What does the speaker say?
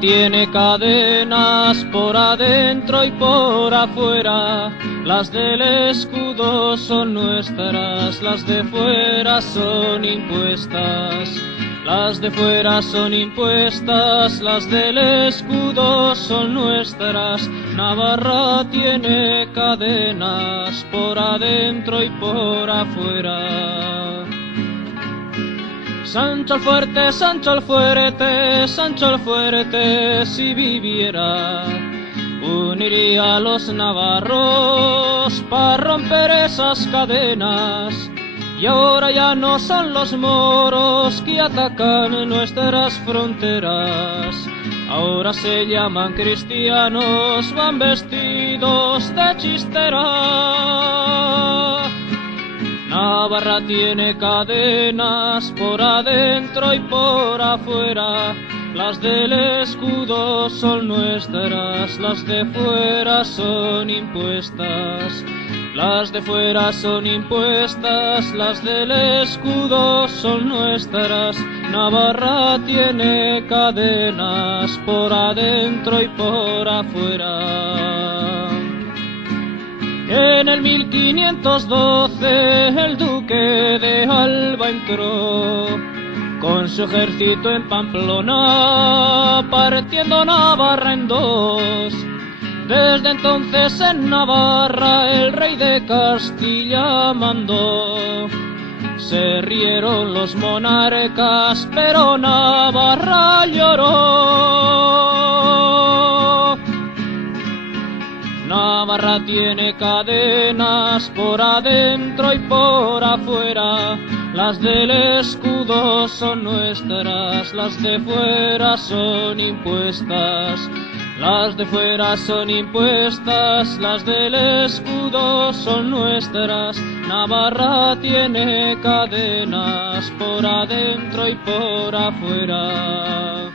Tiene cadenas por adentro y por afuera, las del escudo son nuestras, las de fuera son impuestas. Las de fuera son impuestas, las del escudo son nuestras. Navarra tiene cadenas por adentro y por afuera. Sancho el fuerte, Sancho el fuerte, Sancho el fuerte, si viviera, uniría a los navarros para romper esas cadenas. Y ahora ya no son los moros que atacan nuestras fronteras, ahora se llaman cristianos, van vestidos de chistera. Navarra tiene cadenas por adentro y por afuera, las del escudo son nuestras, las de fuera son impuestas. Las de fuera son impuestas, las del escudo son nuestras. Navarra tiene cadenas por adentro y por afuera. En el 1512 el duque de Alba entró con su ejército en Pamplona, partiendo Navarra en dos. Desde entonces en Navarra el rey de Castilla mandó. Se rieron los monarcas, pero Navarra lloró. Navarra tiene cadenas por adentro y por afuera, las del escudo son nuestras, las de fuera son impuestas. Las de fuera son impuestas, las del escudo son nuestras. Navarra tiene cadenas por adentro y por afuera.